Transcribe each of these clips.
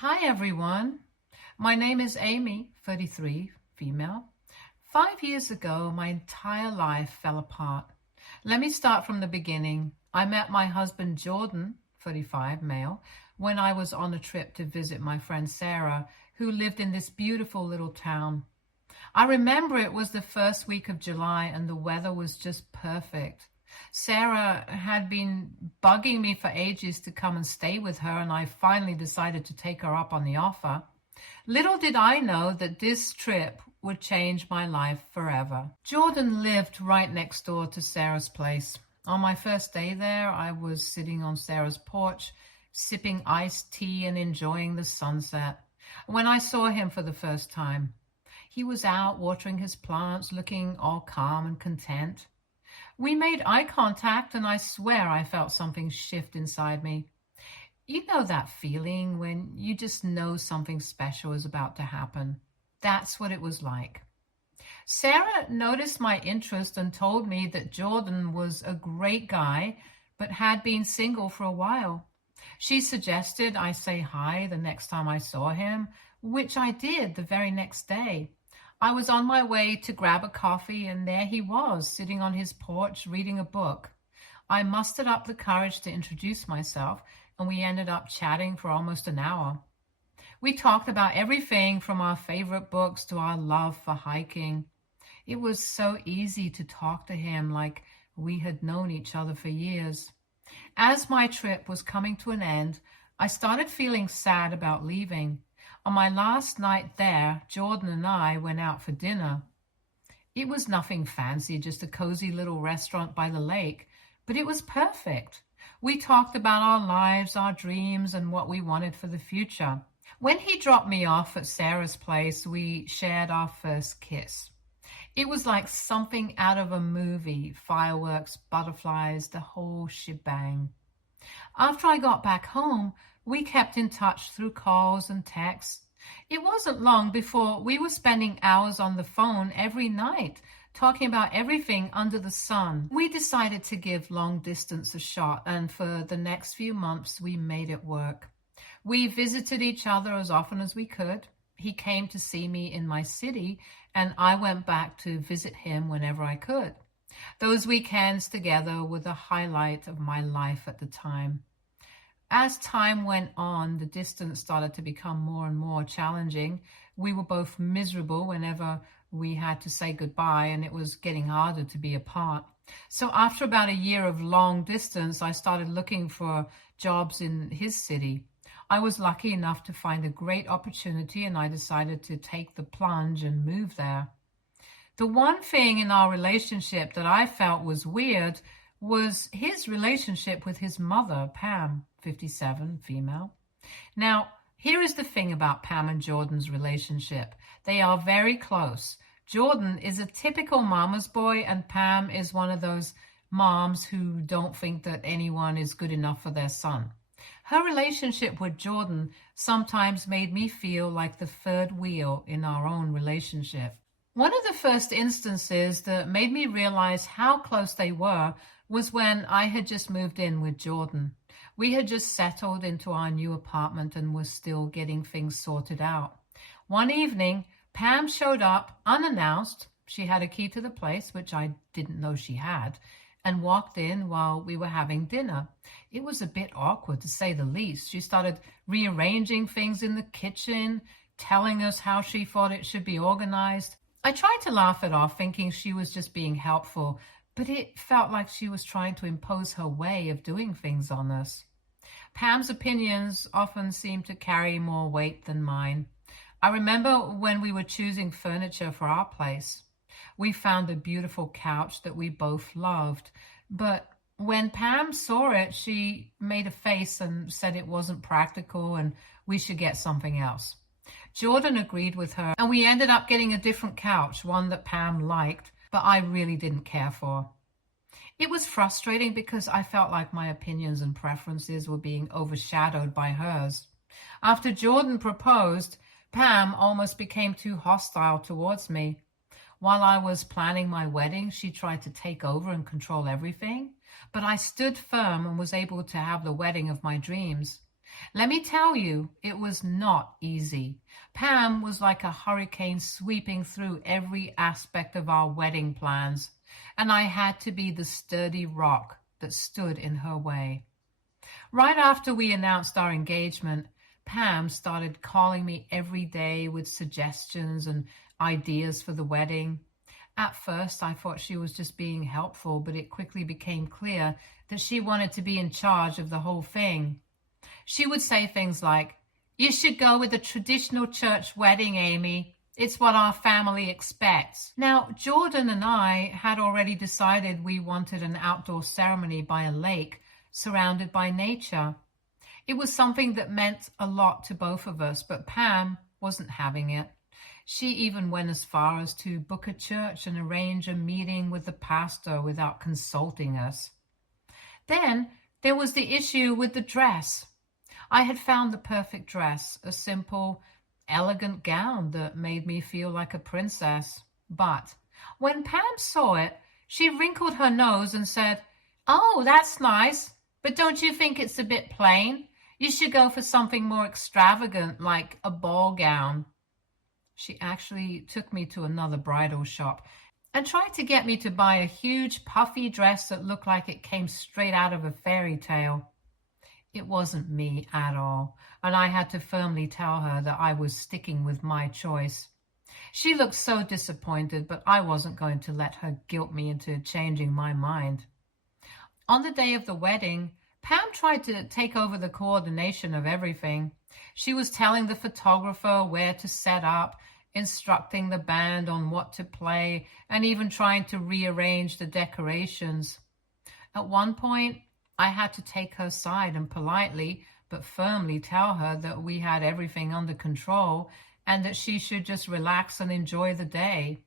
Hi everyone, my name is Amy, 33, female. 5 years ago, my entire life fell apart. Let me start from the beginning. I met my husband Jordan, 35, male, when I was on a trip to visit my friend Sarah, who lived in this beautiful little town. I remember it was the first week of July and the weather was just perfect. Sarah had been bugging me for ages to come and stay with her, and I finally decided to take her up on the offer. Little did I know that this trip would change my life forever. Jordan lived right next door to Sarah's place. On my first day there, I was sitting on Sarah's porch, sipping iced tea and enjoying the sunset, when I saw him for the first time. He was out watering his plants, looking all calm and content. We made eye contact, and I swear I felt something shift inside me. You know that feeling when you just know something special is about to happen? That's what it was like. Sarah noticed my interest and told me that Jordan was a great guy, but had been single for a while. She suggested I say hi the next time I saw him, which I did the very next day. I was on my way to grab a coffee, and there he was, sitting on his porch reading a book. I mustered up the courage to introduce myself, and we ended up chatting for almost an hour. We talked about everything from our favorite books to our love for hiking. It was so easy to talk to him like we had known each other for years. As my trip was coming to an end, I started feeling sad about leaving. On my last night there, Jordan and I went out for dinner. It was nothing fancy, just a cozy little restaurant by the lake, but it was perfect. We talked about our lives, our dreams, and what we wanted for the future. When he dropped me off at Sarah's place, we shared our first kiss. It was like something out of a movie, fireworks, butterflies, the whole shebang. After I got back home, we kept in touch through calls and texts. It wasn't long before we were spending hours on the phone every night, talking about everything under the sun. We decided to give long distance a shot, and for the next few months, we made it work. We visited each other as often as we could. He came to see me in my city, and I went back to visit him whenever I could. Those weekends together were the highlight of my life at the time. As time went on, the distance started to become more and more challenging. We were both miserable whenever we had to say goodbye, and it was getting harder to be apart. So after about a year of long distance, I started looking for jobs in his city. I was lucky enough to find a great opportunity, and I decided to take the plunge and move there. The one thing in our relationship that I felt was weird was his relationship with his mother, Pam, 57, female. Now, here is the thing about Pam and Jordan's relationship. They are very close. Jordan is a typical mama's boy, and Pam is one of those moms who don't think that anyone is good enough for their son. Her relationship with Jordan sometimes made me feel like the third wheel in our own relationship. One of the first instances that made me realize how close they were was when I had just moved in with Jordan. We had just settled into our new apartment and were still getting things sorted out. One evening, Pam showed up unannounced. She had a key to the place, which I didn't know she had, and walked in while we were having dinner. It was a bit awkward, to say the least. She started rearranging things in the kitchen, telling us how she thought it should be organized. I tried to laugh it off, thinking she was just being helpful, but it felt like she was trying to impose her way of doing things on us. Pam's opinions often seemed to carry more weight than mine. I remember when we were choosing furniture for our place. We found a beautiful couch that we both loved, but when Pam saw it, she made a face and said it wasn't practical and we should get something else. Jordan agreed with her, and we ended up getting a different couch, one that Pam liked, but I really didn't care for. It was frustrating because I felt like my opinions and preferences were being overshadowed by hers. After Jordan proposed, Pam almost became too hostile towards me. While I was planning my wedding, she tried to take over and control everything, but I stood firm and was able to have the wedding of my dreams. Let me tell you, it was not easy. Pam was like a hurricane sweeping through every aspect of our wedding plans, and I had to be the sturdy rock that stood in her way. Right after we announced our engagement, Pam started calling me every day with suggestions and ideas for the wedding. At first, I thought she was just being helpful, but it quickly became clear that she wanted to be in charge of the whole thing. She would say things like, "You should go with a traditional church wedding, Amy. It's what our family expects." Now, Jordan and I had already decided we wanted an outdoor ceremony by a lake surrounded by nature. It was something that meant a lot to both of us, but Pam wasn't having it. She even went as far as to book a church and arrange a meeting with the pastor without consulting us. Then there was the issue with the dress. I had found the perfect dress, a simple, elegant gown that made me feel like a princess. But when Pam saw it, she wrinkled her nose and said, "Oh, that's nice, but don't you think it's a bit plain? You should go for something more extravagant, like a ball gown." She actually took me to another bridal shop and tried to get me to buy a huge puffy dress that looked like it came straight out of a fairy tale. It wasn't me at all, and I had to firmly tell her that I was sticking with my choice. She looked so disappointed, but I wasn't going to let her guilt me into changing my mind. On the day of the wedding, Pam tried to take over the coordination of everything. She was telling the photographer where to set up, instructing the band on what to play, and even trying to rearrange the decorations. At one point, I had to take her side and politely but firmly tell her that we had everything under control and that she should just relax and enjoy the day.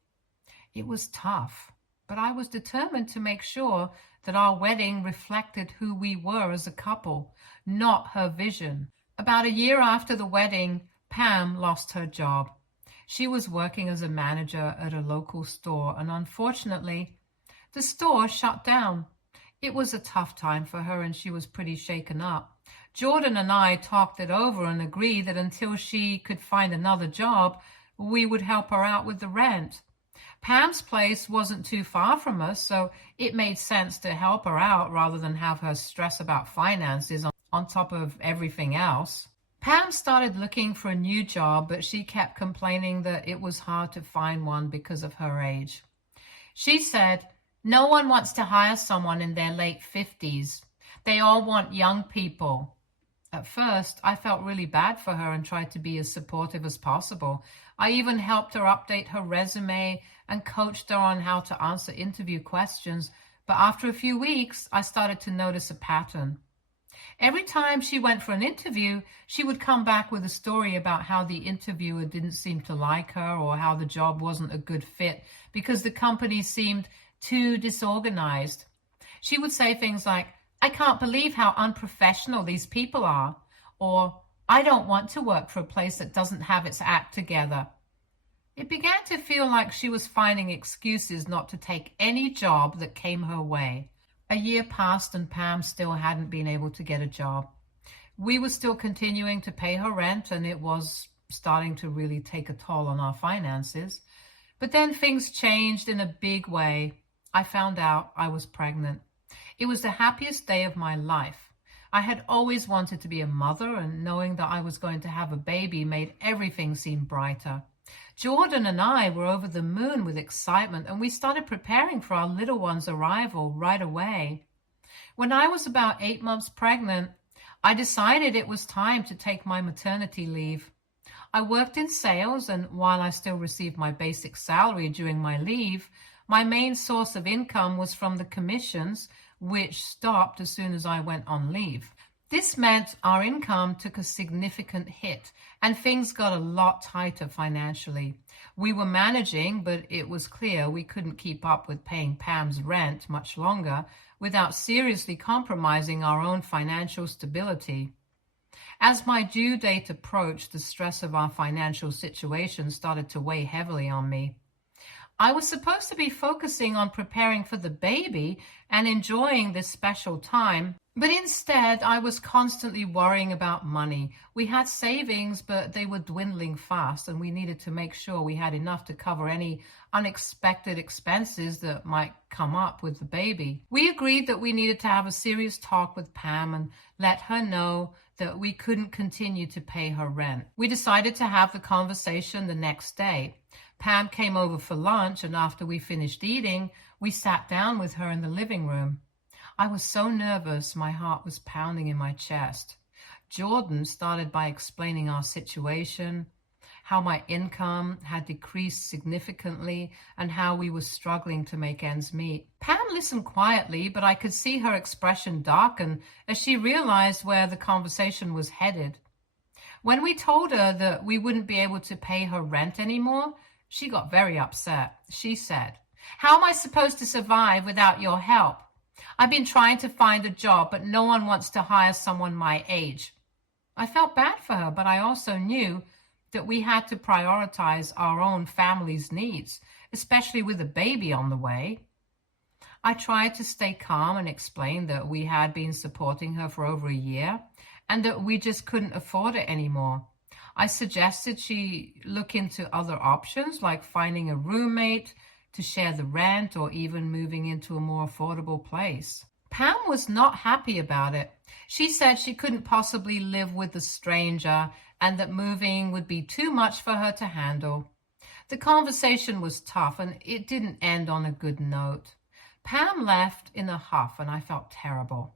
It was tough, but I was determined to make sure that our wedding reflected who we were as a couple, not her vision. About a year after the wedding, Pam lost her job. She was working as a manager at a local store, and unfortunately, the store shut down. It was a tough time for her, and she was pretty shaken up. Jordan and I talked it over and agreed that until she could find another job, we would help her out with the rent. Pam's place wasn't too far from us, so it made sense to help her out rather than have her stress about finances on top of everything else. Pam started looking for a new job, but she kept complaining that it was hard to find one because of her age. She said, "No one wants to hire someone in their late 50s. They all want young people." At first, I felt really bad for her and tried to be as supportive as possible. I even helped her update her resume and coached her on how to answer interview questions. But after a few weeks, I started to notice a pattern. Every time she went for an interview, she would come back with a story about how the interviewer didn't seem to like her or how the job wasn't a good fit because the company seemed too disorganized. She would say things like, "I can't believe how unprofessional these people are," or "I don't want to work for a place that doesn't have its act together." It began to feel like she was finding excuses not to take any job that came her way. A year passed and Pam still hadn't been able to get a job. We were still continuing to pay her rent, and it was starting to really take a toll on our finances. But then things changed in a big way. I found out I was pregnant. It was the happiest day of my life. I had always wanted to be a mother, and knowing that I was going to have a baby made everything seem brighter. Jordan and I were over the moon with excitement, and we started preparing for our little one's arrival right away. When I was about 8 months pregnant, I decided it was time to take my maternity leave. I worked in sales, and while I still received my basic salary during my leave, my main source of income was from the commissions, which stopped as soon as I went on leave. This meant our income took a significant hit, and things got a lot tighter financially. We were managing, but it was clear we couldn't keep up with paying Pam's rent much longer without seriously compromising our own financial stability. As my due date approached, the stress of our financial situation started to weigh heavily on me. I was supposed to be focusing on preparing for the baby and enjoying this special time, But instead, I was constantly worrying about money. We had savings, but they were dwindling fast, and we needed to make sure we had enough to cover any unexpected expenses that might come up with the baby. We agreed that we needed to have a serious talk with Pam and let her know that we couldn't continue to pay her rent. We decided to have the conversation the next day. Pam came over for lunch, and after we finished eating, we sat down with her in the living room. I was so nervous, my heart was pounding in my chest. Jordan started by explaining our situation, how my income had decreased significantly, and how we were struggling to make ends meet. Pam listened quietly, but I could see her expression darken as she realized where the conversation was headed. When we told her that we wouldn't be able to pay her rent anymore, she got very upset. She said, "How am I supposed to survive without your help? I've been trying to find a job, but no one wants to hire someone my age." I felt bad for her, but I also knew that we had to prioritize our own family's needs, especially with a baby on the way. I tried to stay calm and explain that we had been supporting her for over a year and that we just couldn't afford it anymore. I suggested she look into other options like finding a roommate to share the rent or even moving into a more affordable place. Pam was not happy about it. She said she couldn't possibly live with a stranger and that moving would be too much for her to handle. The conversation was tough and it didn't end on a good note. Pam left in a huff and I felt terrible.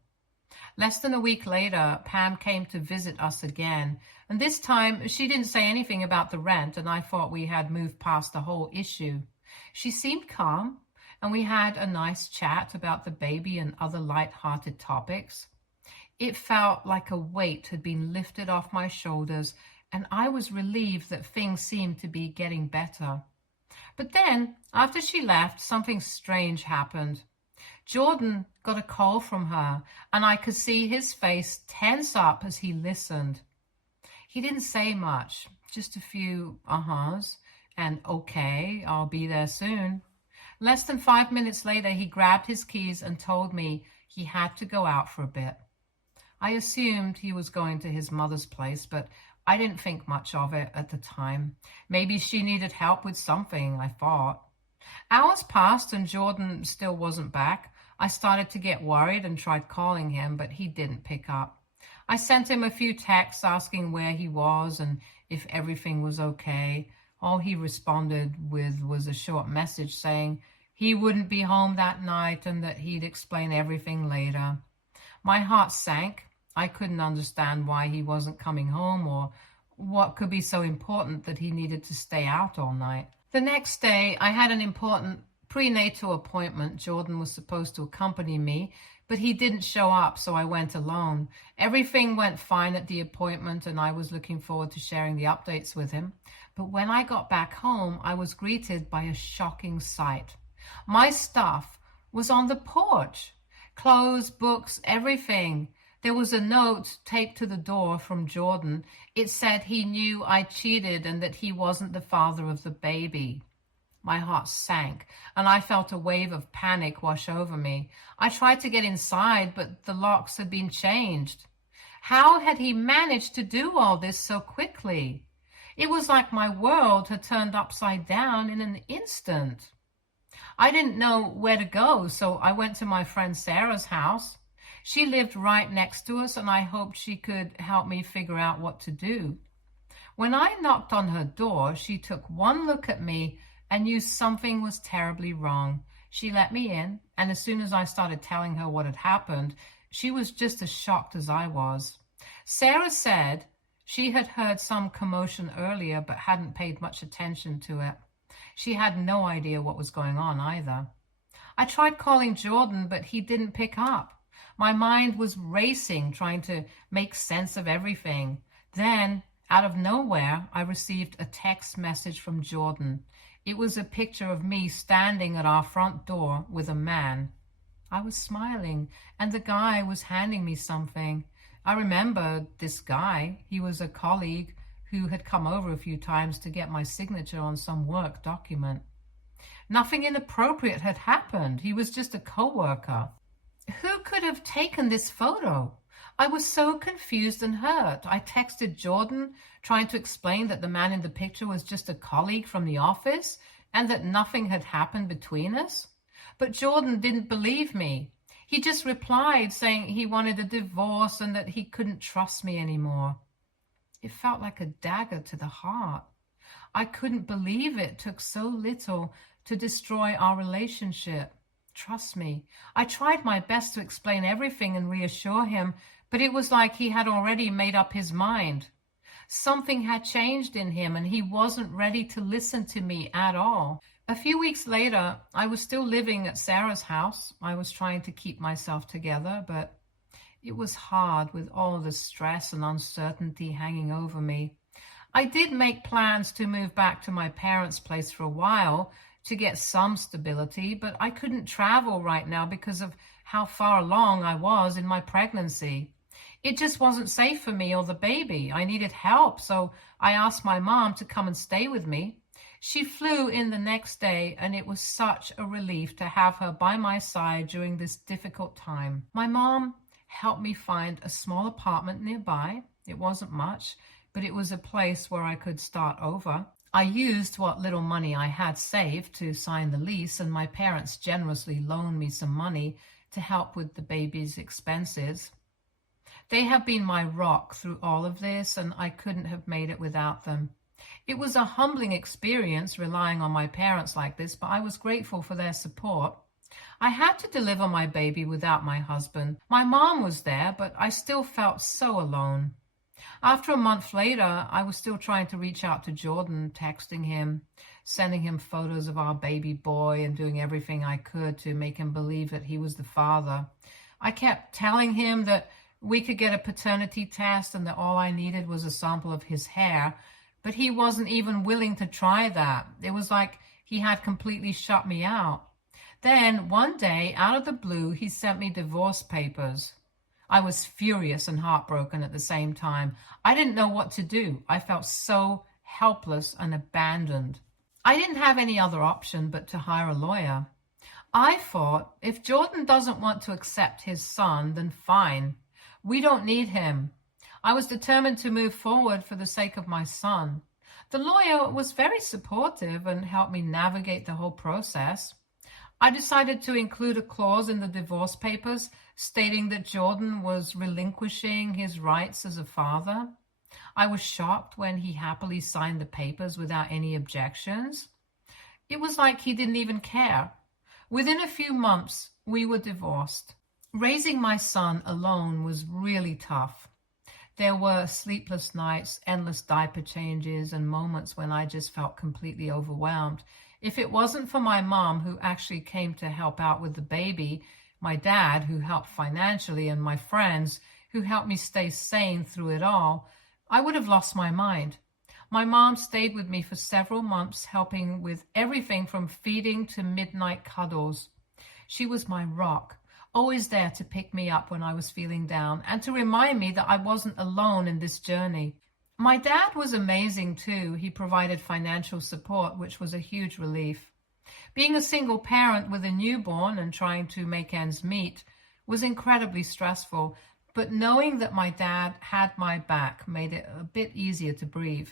Less than a week later, Pam came to visit us again, and this time she didn't say anything about the rent, and I thought we had moved past the whole issue. She seemed calm, and we had a nice chat about the baby and other light-hearted topics. It felt like a weight had been lifted off my shoulders, and I was relieved that things seemed to be getting better. But then, after she left, something strange happened. Jordan got a call from her, and I could see his face tense up as he listened. He didn't say much, just a few uh-huhs and "okay, I'll be there soon." Less than 5 minutes later, he grabbed his keys and told me he had to go out for a bit. I assumed he was going to his mother's place, but I didn't think much of it at the time. Maybe she needed help with something, I thought. Hours passed and Jordan still wasn't back. I started to get worried and tried calling him, but he didn't pick up. I sent him a few texts asking where he was and if everything was okay. All he responded with was a short message saying he wouldn't be home that night and that he'd explain everything later. My heart sank. I couldn't understand why he wasn't coming home or what could be so important that he needed to stay out all night. The next day, I had an important prenatal appointment. Jordan was supposed to accompany me, but he didn't show up, so I went alone. Everything went fine at the appointment, and I was looking forward to sharing the updates with him. But when I got back home, I was greeted by a shocking sight. My stuff was on the porch. Clothes, books, everything. There was a note taped to the door from Jordan. It said he knew I cheated and that he wasn't the father of the baby. My heart sank, and I felt a wave of panic wash over me. I tried to get inside, but the locks had been changed. How had he managed to do all this so quickly? It was like my world had turned upside down in an instant. I didn't know where to go, so I went to my friend Sarah's house. She lived right next to us, and I hoped she could help me figure out what to do. When I knocked on her door, she took one look at me and knew something was terribly wrong. She let me in, and as soon as I started telling her what had happened, she was just as shocked as I was. Sarah said she had heard some commotion earlier but hadn't paid much attention to it. She had no idea what was going on either. I tried calling Jordan, but he didn't pick up. My mind was racing, trying to make sense of everything. Then, out of nowhere, I received a text message from Jordan. It was a picture of me standing at our front door with a man. I was smiling, and the guy was handing me something. I remembered this guy. He was a colleague who had come over a few times to get my signature on some work document. Nothing inappropriate had happened. He was just a coworker. Who could have taken this photo? I was so confused and hurt. I texted Jordan, trying to explain that the man in the picture was just a colleague from the office and that nothing had happened between us. But Jordan didn't believe me. He just replied saying he wanted a divorce and that he couldn't trust me anymore. It felt like a dagger to the heart. I couldn't believe it took so little to destroy our relationship. Trust me, I tried my best to explain everything and reassure him, but it was like he had already made up his mind. Something had changed in him and he wasn't ready to listen to me at all. A few weeks later, I was still living at Sarah's house. I was trying to keep myself together, but it was hard with all the stress and uncertainty hanging over me. I did make plans to move back to my parents' place for a while to get some stability, but I couldn't travel right now because of how far along I was in my pregnancy. It just wasn't safe for me or the baby. I needed help, so I asked my mom to come and stay with me. She flew in the next day, and it was such a relief to have her by my side during this difficult time. My mom helped me find a small apartment nearby. It wasn't much, but it was a place where I could start over. I used what little money I had saved to sign the lease, and my parents generously loaned me some money to help with the baby's expenses. They have been my rock through all of this, and I couldn't have made it without them. It was a humbling experience relying on my parents like this, but I was grateful for their support. I had to deliver my baby without my husband. My mom was there, but I still felt so alone. After a month later, I was still trying to reach out to Jordan, texting him, sending him photos of our baby boy, and doing everything I could to make him believe that he was the father. I kept telling him that we could get a paternity test and that all I needed was a sample of his hair, but he wasn't even willing to try that. It was like he had completely shut me out. Then one day, out of the blue, he sent me divorce papers. I was furious and heartbroken at the same time. I didn't know what to do. I felt so helpless and abandoned. I didn't have any other option but to hire a lawyer. I thought, if Jordan doesn't want to accept his son, then fine. We don't need him. I was determined to move forward for the sake of my son. The lawyer was very supportive and helped me navigate the whole process. I decided to include a clause in the divorce papers stating that Jordan was relinquishing his rights as a father. I was shocked when he happily signed the papers without any objections. It was like he didn't even care. Within a few months, we were divorced. Raising my son alone was really tough. There were sleepless nights, endless diaper changes, and moments when I just felt completely overwhelmed. If it wasn't for my mom, who actually came to help out with the baby, my dad, who helped financially, and my friends, who helped me stay sane through it all, I would have lost my mind. My mom stayed with me for several months, helping with everything from feeding to midnight cuddles. She was my rock, always there to pick me up when I was feeling down and to remind me that I wasn't alone in this journey. My dad was amazing too. He provided financial support, which was a huge relief. Being a single parent with a newborn and trying to make ends meet was incredibly stressful, but knowing that my dad had my back made it a bit easier to breathe.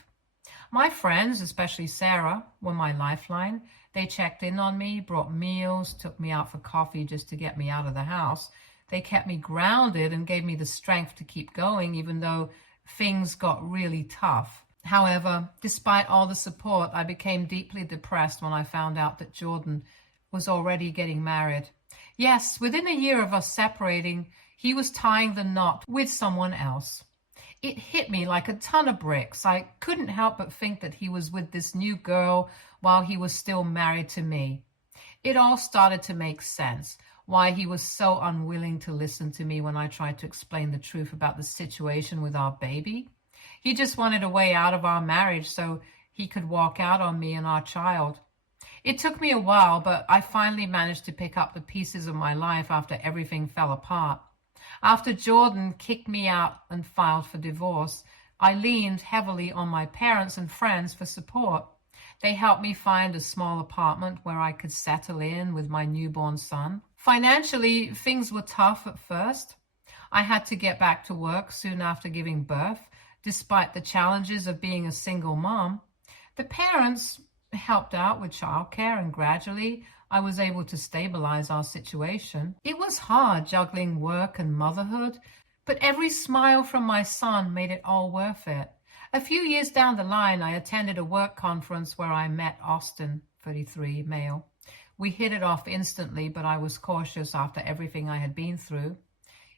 My friends, especially Sarah, were my lifeline. They checked in on me, brought meals, took me out for coffee just to get me out of the house. They kept me grounded and gave me the strength to keep going, even though things got really tough. However, despite all the support, I became deeply depressed when I found out that Jordan was already getting married. Yes, within a year of us separating, he was tying the knot with someone else. It hit me like a ton of bricks. I couldn't help but think that he was with this new girl while he was still married to me. It all started to make sense, why he was so unwilling to listen to me when I tried to explain the truth about the situation with our baby. He just wanted a way out of our marriage so he could walk out on me and our child. It took me a while, but I finally managed to pick up the pieces of my life after everything fell apart. After Jordan kicked me out and filed for divorce, I leaned heavily on my parents and friends for support. They helped me find a small apartment where I could settle in with my newborn son. Financially, things were tough at first. I had to get back to work soon after giving birth, despite the challenges of being a single mom. The parents helped out with childcare, and gradually I was able to stabilize our situation. It was hard juggling work and motherhood, but every smile from my son made it all worth it. A few years down the line, I attended a work conference where I met Austin, 33, male. We hit it off instantly, but I was cautious after everything I had been through.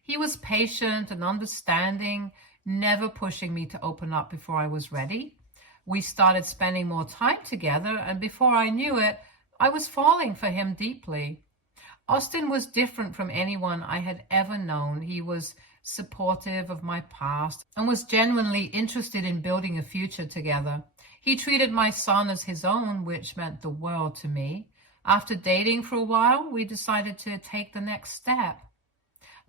He was patient and understanding, never pushing me to open up before I was ready. We started spending more time together, and before I knew it, I was falling for him deeply. Austin was different from anyone I had ever known. He was supportive of my past and was genuinely interested in building a future together. He treated my son as his own, which meant the world to me. After dating for a while, we decided to take the next step.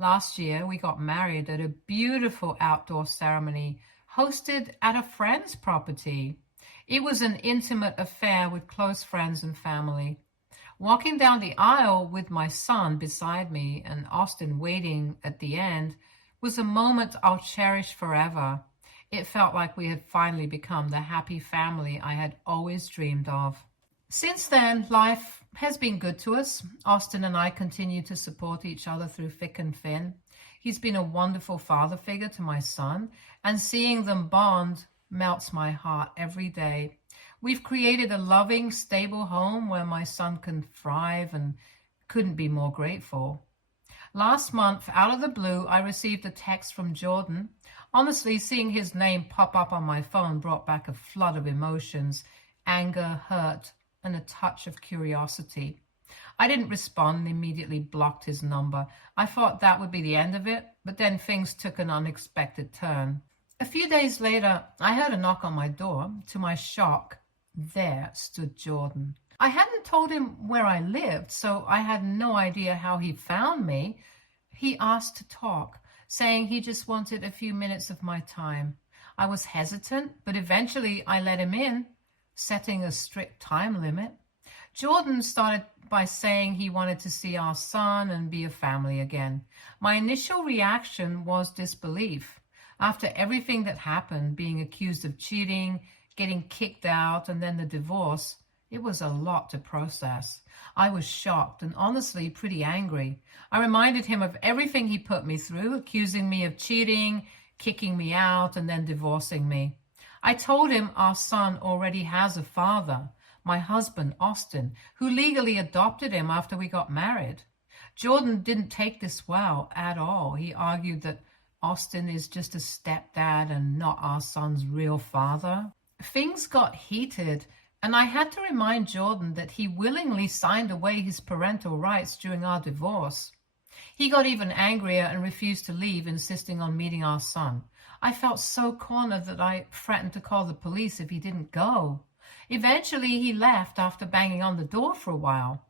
Last year, we got married at a beautiful outdoor ceremony hosted at a friend's property. It was an intimate affair with close friends and family. Walking down the aisle with my son beside me and Austin waiting at the end was a moment I'll cherish forever. It felt like we had finally become the happy family I had always dreamed of. Since then, life has been good to us. Austin and I continue to support each other through thick and thin. He's been a wonderful father figure to my son, and seeing them bond melts my heart every day. We've created a loving, stable home where my son can thrive, and couldn't be more grateful. Last month, out of the blue, I received a text from Jordan. Honestly, seeing his name pop up on my phone brought back a flood of emotions, anger, hurt, and a touch of curiosity. I didn't respond and immediately blocked his number. I thought that would be the end of it, but then things took an unexpected turn. A few days later, I heard a knock on my door. To my shock, there stood Jordan. I hadn't told him where I lived, so I had no idea how he found me. He asked to talk, saying he just wanted a few minutes of my time. I was hesitant, but eventually I let him in, setting a strict time limit. Jordan started by saying he wanted to see our son and be a family again. My initial reaction was disbelief. After everything that happened, being accused of cheating, getting kicked out, and then the divorce, it was a lot to process. I was shocked and honestly pretty angry. I reminded him of everything he put me through, accusing me of cheating, kicking me out, and then divorcing me. I told him our son already has a father, my husband, Austin, who legally adopted him after we got married. Jordan didn't take this well at all. He argued that Austin is just a stepdad and not our son's real father. Things got heated, and I had to remind Jordan that he willingly signed away his parental rights during our divorce. He got even angrier and refused to leave, insisting on meeting our son. I felt so cornered that I threatened to call the police if he didn't go. Eventually, he left after banging on the door for a while.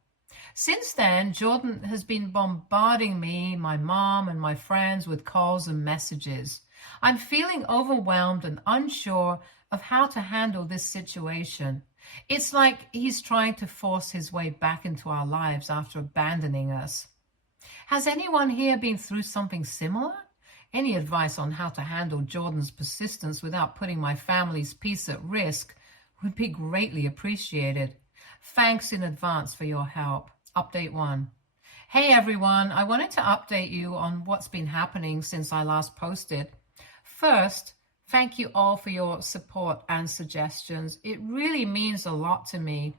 Since then, Jordan has been bombarding me, my mom, and my friends with calls and messages. I'm feeling overwhelmed and unsure of how to handle this situation. It's like he's trying to force his way back into our lives after abandoning us. Has anyone here been through something similar? Any advice on how to handle Jordan's persistence without putting my family's peace at risk would be greatly appreciated. Thanks in advance for your help. Update 1. Hey everyone, I wanted to update you on what's been happening since I last posted. First, thank you all for your support and suggestions. It really means a lot to me.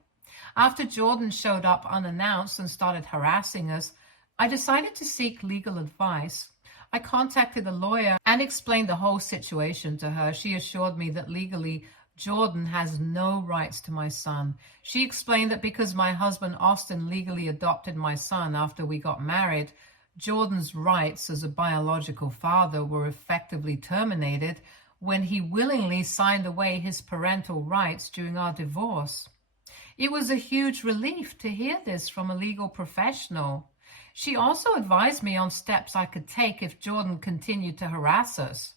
After Jordan showed up unannounced and started harassing us, I decided to seek legal advice. I contacted a lawyer and explained the whole situation to her. She assured me that legally, Jordan has no rights to my son. She explained that because my husband Austin legally adopted my son after we got married, Jordan's rights as a biological father were effectively terminated when he willingly signed away his parental rights during our divorce. It was a huge relief to hear this from a legal professional. She also advised me on steps I could take if Jordan continued to harass us.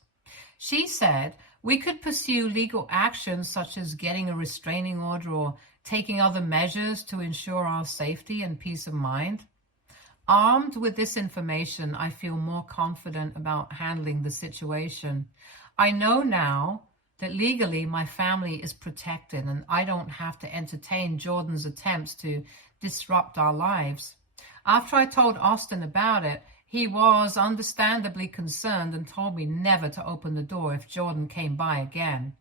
She said we could pursue legal actions such as getting a restraining order or taking other measures to ensure our safety and peace of mind. Armed with this information, I feel more confident about handling the situation. I know now that legally my family is protected and I don't have to entertain Jordan's attempts to disrupt our lives. After I told Austin about it, he was understandably concerned and told me never to open the door if Jordan came by again.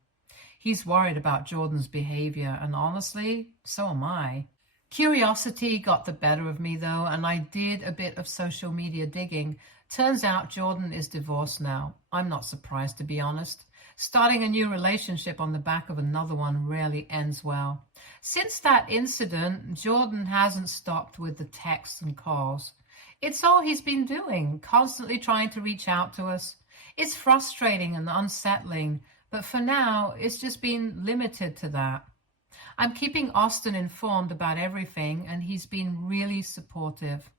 He's worried about Jordan's behavior, and honestly, so am I. Curiosity got the better of me, though, and I did a bit of social media digging. Turns out Jordan is divorced now. I'm not surprised, to be honest. Starting a new relationship on the back of another one rarely ends well. Since that incident, Jordan hasn't stopped with the texts and calls. It's all he's been doing, constantly trying to reach out to us. It's frustrating and unsettling, but for now, it's just been limited to that. I'm keeping Austin informed about everything, and he's been really supportive.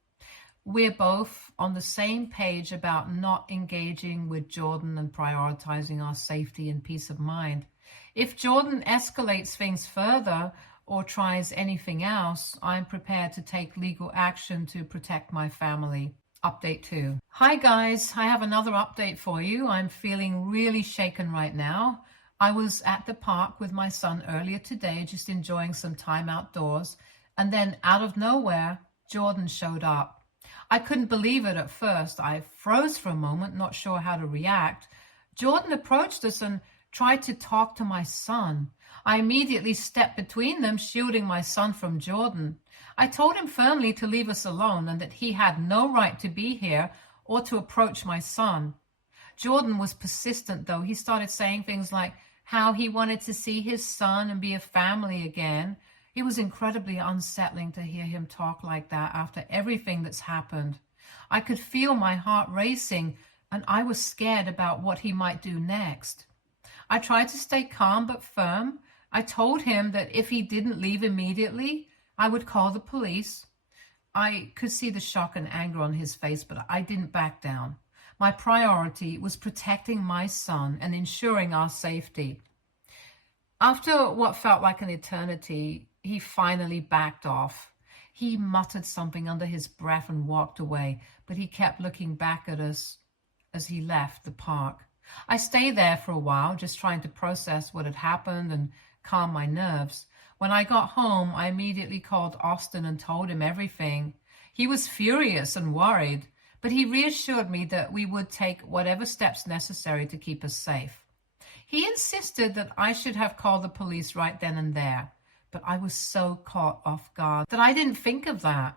We're both on the same page about not engaging with Jordan and prioritizing our safety and peace of mind. If Jordan escalates things further or tries anything else, I'm prepared to take legal action to protect my family. Update 2. Hi guys, I have another update for you. I'm feeling really shaken right now. I was at the park with my son earlier today, just enjoying some time outdoors, and then out of nowhere, Jordan showed up. I couldn't believe it at first. I froze for a moment, not sure how to react. Jordan approached us and tried to talk to my son. I immediately stepped between them, shielding my son from Jordan. I told him firmly to leave us alone and that he had no right to be here or to approach my son. Jordan was persistent, though. He started saying things like how he wanted to see his son and be a family again. It was incredibly unsettling to hear him talk like that after everything that's happened. I could feel my heart racing, and I was scared about what he might do next. I tried to stay calm but firm. I told him that if he didn't leave immediately, I would call the police. I could see the shock and anger on his face, but I didn't back down. My priority was protecting my son and ensuring our safety. After what felt like an eternity, he finally backed off. He muttered something under his breath and walked away, but he kept looking back at us as he left the park. I stayed there for a while, just trying to process what had happened and calm my nerves. When I got home, I immediately called Austin and told him everything. He was furious and worried, but he reassured me that we would take whatever steps necessary to keep us safe. He insisted that I should have called the police right then and there, but I was so caught off guard that I didn't think of that.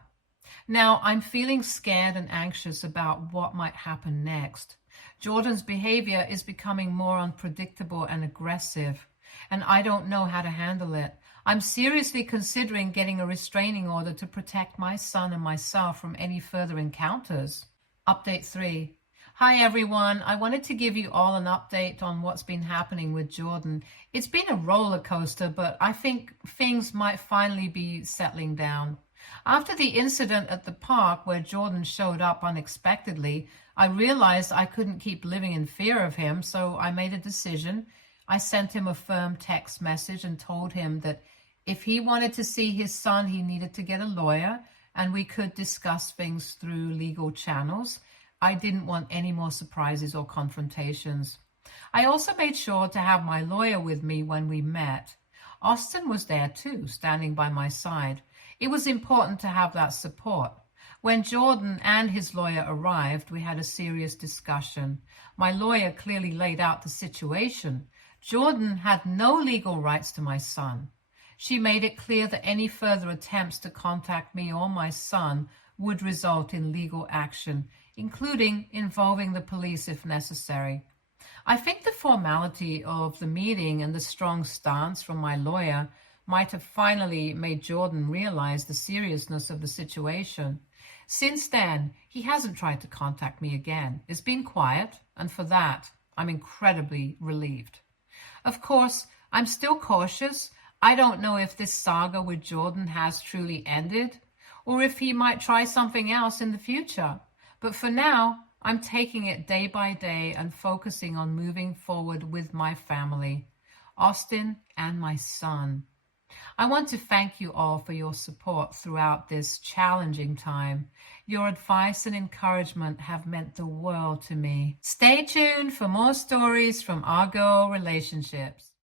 Now I'm feeling scared and anxious about what might happen next. Jordan's behavior is becoming more unpredictable and aggressive, and I don't know how to handle it. I'm seriously considering getting a restraining order to protect my son and myself from any further encounters. Update 3. Hi everyone, I wanted to give you all an update on what's been happening with Jordan. It's been a roller coaster, but I think things might finally be settling down. After the incident at the park where Jordan showed up unexpectedly, I realized I couldn't keep living in fear of him, so I made a decision. I sent him a firm text message and told him that if he wanted to see his son, he needed to get a lawyer, and we could discuss things through legal channels. I didn't want any more surprises or confrontations. I also made sure to have my lawyer with me when we met. Austin was there too, standing by my side. It was important to have that support. When Jordan and his lawyer arrived, we had a serious discussion. My lawyer clearly laid out the situation. Jordan had no legal rights to my son. She made it clear that any further attempts to contact me or my son would result in legal action, including involving the police if necessary. I think the formality of the meeting and the strong stance from my lawyer might have finally made Jordan realize the seriousness of the situation. Since then, he hasn't tried to contact me again. It's been quiet, and for that, I'm incredibly relieved. Of course, I'm still cautious. I don't know if this saga with Jordan has truly ended, or if he might try something else in the future. But for now, I'm taking it day by day and focusing on moving forward with my family, Austin and my son. I want to thank you all for your support throughout this challenging time. Your advice and encouragement have meant the world to me. Stay tuned for more stories from our girl relationships.